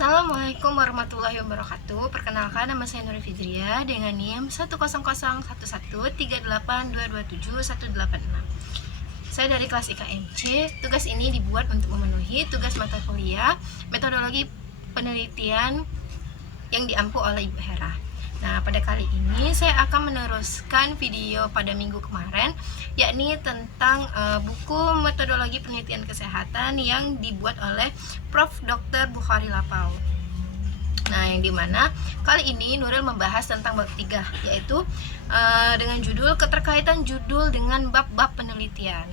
Assalamualaikum warahmatullahi wabarakatuh. Perkenalkan, nama saya Nuri Fidria dengan NIM 1001138227186. Saya dari kelas IKMC. Tugas ini dibuat untuk memenuhi tugas mata kuliah metodologi penelitian yang diampu oleh Ibu Hera. Nah, pada kali ini saya akan meneruskan video pada minggu kemarin, yakni tentang buku metodologi penelitian kesehatan yang dibuat oleh Prof. Dr. Bukhari Lapau. Nah, yang dimana kali ini Nuril membahas tentang bab 3, yaitu dengan judul keterkaitan judul dengan bab-bab penelitian.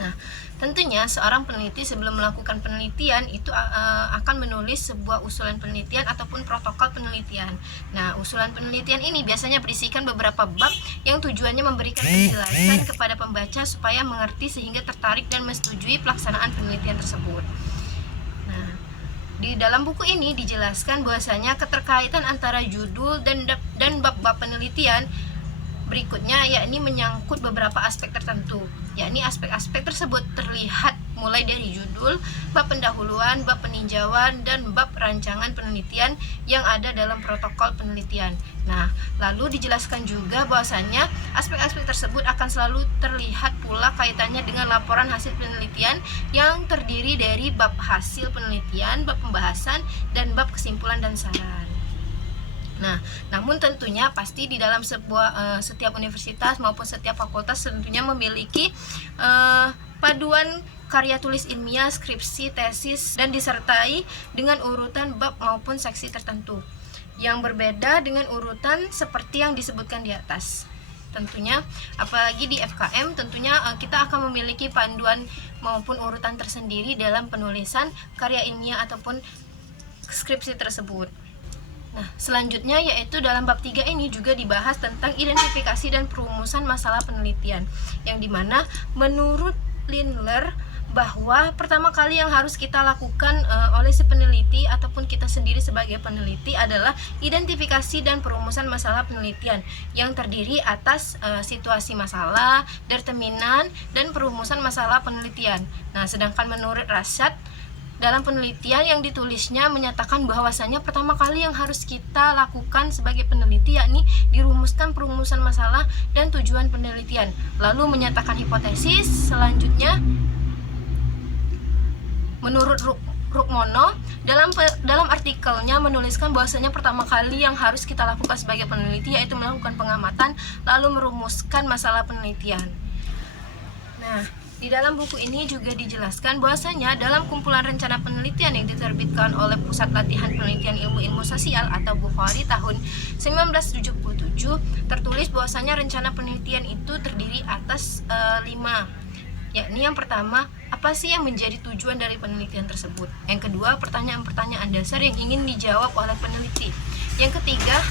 Nah, tentunya seorang peneliti sebelum melakukan penelitian itu akan menulis sebuah usulan penelitian ataupun protokol penelitian. Nah, usulan penelitian ini biasanya berisikan beberapa bab yang tujuannya memberikan penjelasan kepada pembaca supaya mengerti sehingga tertarik dan menyetujui pelaksanaan penelitian tersebut. Nah, di dalam buku ini dijelaskan bahwasanya keterkaitan antara judul dan bab-bab penelitian berikutnya yakni menyangkut beberapa aspek tertentu, yakni aspek-aspek tersebut terlihat mulai dari judul, bab pendahuluan, bab peninjauan, dan bab rancangan penelitian yang ada dalam protokol penelitian. Nah, lalu dijelaskan juga bahwasannya aspek-aspek tersebut akan selalu terlihat pula kaitannya dengan laporan hasil penelitian yang terdiri dari bab hasil penelitian, bab pembahasan, dan bab kesimpulan dan saran. Nah, namun tentunya pasti di dalam setiap universitas maupun setiap fakultas tentunya memiliki paduan karya tulis ilmiah, skripsi, tesis, dan disertai dengan urutan bab maupun seksi tertentu yang berbeda dengan urutan seperti yang disebutkan di atas. Tentunya apalagi di FKM tentunya kita akan memiliki panduan maupun urutan tersendiri dalam penulisan karya ilmiah ataupun skripsi tersebut. Nah, selanjutnya yaitu dalam bab 3 ini juga dibahas tentang identifikasi dan perumusan masalah penelitian, yang dimana menurut Lindler bahwa pertama kali yang harus kita lakukan oleh si peneliti ataupun kita sendiri sebagai peneliti adalah identifikasi dan perumusan masalah penelitian yang terdiri atas situasi masalah, determinan, dan perumusan masalah penelitian. Nah, sedangkan menurut Rashad dalam penelitian yang ditulisnya menyatakan bahwasannya pertama kali yang harus kita lakukan sebagai peneliti yakni dirumuskan perumusan masalah dan tujuan penelitian, lalu menyatakan hipotesis. Selanjutnya menurut Rukmono dalam artikelnya menuliskan bahwasanya pertama kali yang harus kita lakukan sebagai peneliti yaitu melakukan pengamatan lalu merumuskan masalah penelitian. Nah, di dalam buku ini juga dijelaskan bahwasanya dalam kumpulan rencana penelitian yang diterbitkan oleh Pusat Latihan Penelitian Ilmu-Ilmu Sosial atau Bukhari tahun 1977 tertulis bahwasanya rencana penelitian itu terdiri atas 5, yakni yang pertama, apa sih yang menjadi tujuan dari penelitian tersebut? Yang kedua, pertanyaan-pertanyaan dasar yang ingin dijawab oleh peneliti. Yang ketiga,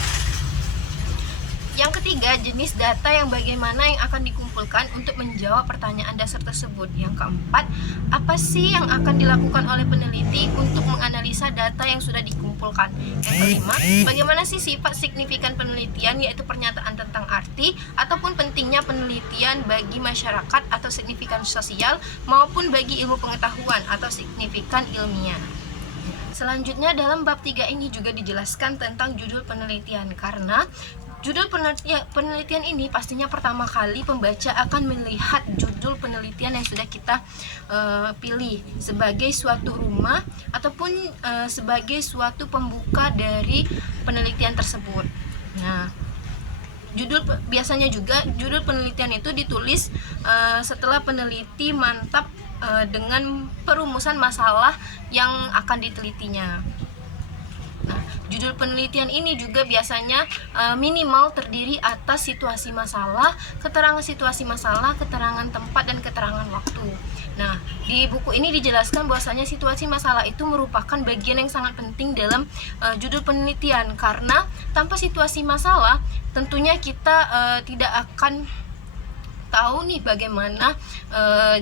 jenis data yang bagaimana yang akan dikumpulkan untuk menjawab pertanyaan dasar tersebut. Yang keempat, apa sih yang akan dilakukan oleh peneliti untuk menganalisa data yang sudah dikumpulkan. Yang kelima, bagaimana sih sifat signifikan penelitian, yaitu pernyataan tentang arti ataupun pentingnya penelitian bagi masyarakat atau signifikan sosial maupun bagi ilmu pengetahuan atau signifikan ilmiah. Selanjutnya dalam bab 3 ini juga dijelaskan tentang judul penelitian, karena judul penelitian ini pastinya pertama kali pembaca akan melihat judul penelitian yang sudah kita pilih sebagai suatu rumah ataupun sebagai suatu pembuka dari penelitian tersebut. Nah, biasanya juga judul penelitian itu ditulis setelah peneliti mantap dengan perumusan masalah yang akan ditelitinya. Nah, judul penelitian ini juga biasanya minimal terdiri atas situasi masalah, keterangan situasi masalah, keterangan tempat, dan keterangan waktu. Nah, di buku ini dijelaskan bahwasanya situasi masalah itu merupakan bagian yang sangat penting dalam judul penelitian, karena tanpa situasi masalah tentunya kita tidak akan tahu nih bagaimana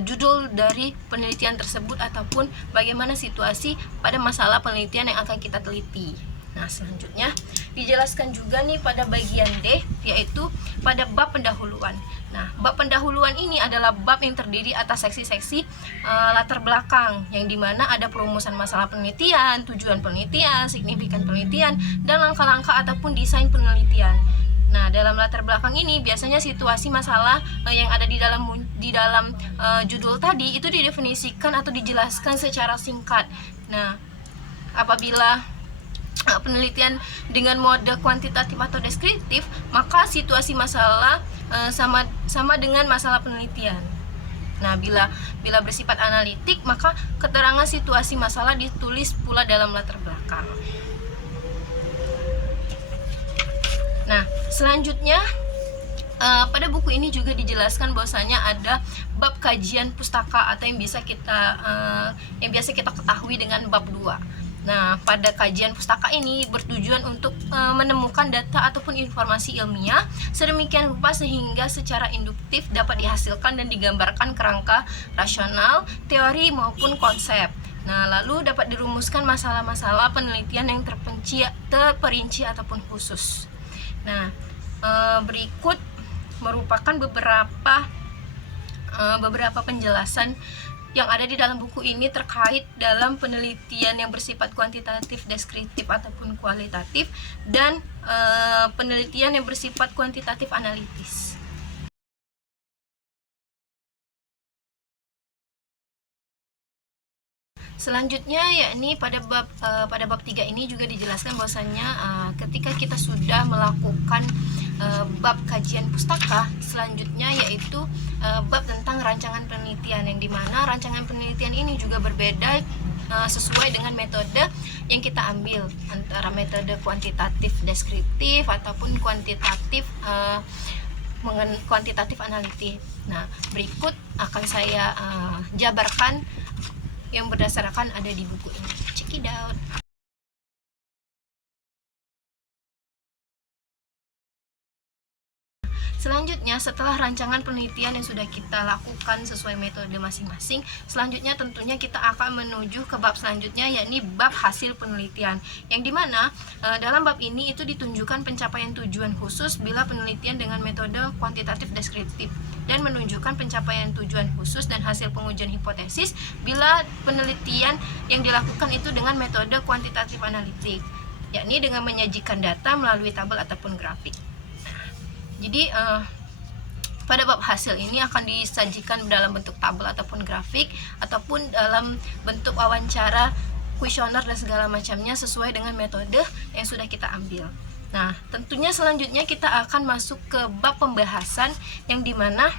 judul dari penelitian tersebut ataupun bagaimana situasi pada masalah penelitian yang akan kita teliti. Nah, selanjutnya dijelaskan juga nih pada bagian D, yaitu pada bab pendahuluan. Nah, bab pendahuluan ini adalah bab yang terdiri atas seksi-seksi latar belakang, yang dimana ada perumusan masalah penelitian, tujuan penelitian, signifikan penelitian, dan langkah-langkah ataupun desain penelitian. Nah, dalam latar belakang ini biasanya situasi masalah yang ada di dalam judul tadi itu didefinisikan atau dijelaskan secara singkat. Nah, apabila penelitian dengan mode kuantitatif atau deskriptif, maka situasi masalah sama dengan masalah penelitian. Nah, bila bersifat analitik, maka keterangan situasi masalah ditulis pula dalam latar belakang. Nah, selanjutnya pada buku ini juga dijelaskan bahwasanya ada bab kajian pustaka atau yang biasa kita ketahui dengan bab 2. Nah, pada kajian pustaka ini bertujuan untuk menemukan data ataupun informasi ilmiah sedemikian rupa sehingga secara induktif dapat dihasilkan dan digambarkan kerangka rasional, teori maupun konsep. Nah, lalu dapat dirumuskan masalah-masalah penelitian yang terperinci ataupun khusus. Nah, berikut merupakan beberapa penjelasan yang ada di dalam buku ini terkait dalam penelitian yang bersifat kuantitatif, deskriptif ataupun kualitatif, dan penelitian yang bersifat kuantitatif analitis. Selanjutnya yakni pada bab 3 ini juga dijelaskan bahwasanya ketika kita sudah melakukan bab kajian pustaka, selanjutnya yaitu bab tentang rancangan penelitian, yang dimana rancangan penelitian ini juga berbeda sesuai dengan metode yang kita ambil, antara metode kuantitatif deskriptif ataupun kuantitatif analitik. Nah, berikut akan saya jabarkan yang berdasarkan ada di buku ini. Check it out. Selanjutnya, setelah rancangan penelitian yang sudah kita lakukan sesuai metode masing-masing, selanjutnya tentunya kita akan menuju ke bab selanjutnya, yakni bab hasil penelitian, yang dimana dalam bab ini itu ditunjukkan pencapaian tujuan khusus bila penelitian dengan metode kuantitatif deskriptif, dan menunjukkan pencapaian tujuan khusus dan hasil pengujian hipotesis bila penelitian yang dilakukan itu dengan metode kuantitatif analitik, yakni dengan menyajikan data melalui tabel ataupun grafik. Jadi pada bab hasil ini akan disajikan dalam bentuk tabel ataupun grafik, ataupun dalam bentuk wawancara, kuesioner dan segala macamnya sesuai dengan metode yang sudah kita ambil. Nah, tentunya selanjutnya kita akan masuk ke bab pembahasan, yang dimana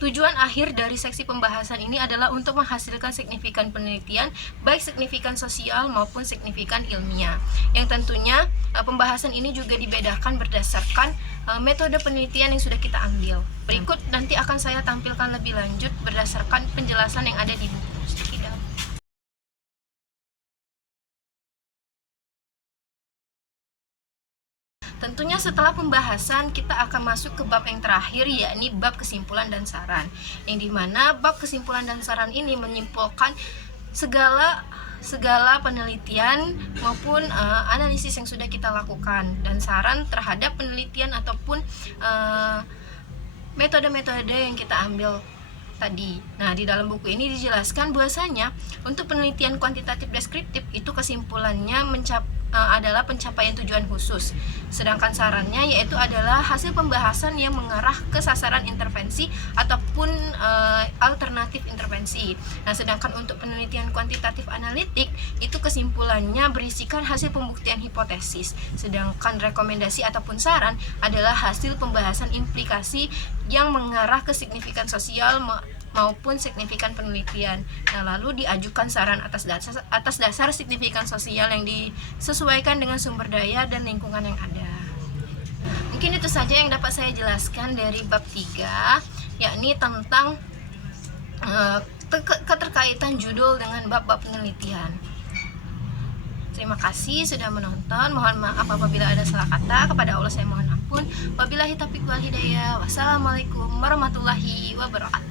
tujuan akhir dari seksi pembahasan ini adalah untuk menghasilkan signifikan penelitian, baik signifikan sosial maupun signifikan ilmiah. Yang tentunya pembahasan ini juga dibedakan berdasarkan metode penelitian yang sudah kita ambil. Berikut nanti akan saya tampilkan lebih lanjut berdasarkan penjelasan yang ada di buku. Tentunya setelah pembahasan kita akan masuk ke bab yang terakhir, yakni bab kesimpulan dan saran, yang dimana bab kesimpulan dan saran ini menyimpulkan segala penelitian maupun analisis yang sudah kita lakukan, dan saran terhadap penelitian ataupun metode-metode yang kita ambil tadi. Nah, di dalam buku ini dijelaskan bahwasanya untuk penelitian kuantitatif deskriptif itu kesimpulannya adalah pencapaian tujuan khusus, sedangkan sarannya yaitu adalah hasil pembahasan yang mengarah ke sasaran intervensi ataupun alternatif intervensi. Nah, sedangkan untuk penelitian kuantitatif analitik itu kesimpulannya berisikan hasil pembuktian hipotesis, sedangkan rekomendasi ataupun saran adalah hasil pembahasan implikasi yang mengarah ke signifikan sosial maupun signifikan penelitian. Nah, lalu diajukan saran atas dasar signifikan sosial yang disesuaikan dengan sumber daya dan lingkungan yang ada. Mungkin itu saja yang dapat saya jelaskan dari bab 3, yakni tentang keterkaitan judul dengan bab-bab penelitian. Terima kasih sudah menonton. Mohon maaf apabila ada salah kata. Kepada Allah saya mohon ampun. Wabillahi taufiq wal hidayah. Wassalamualaikum warahmatullahi wabarakatuh.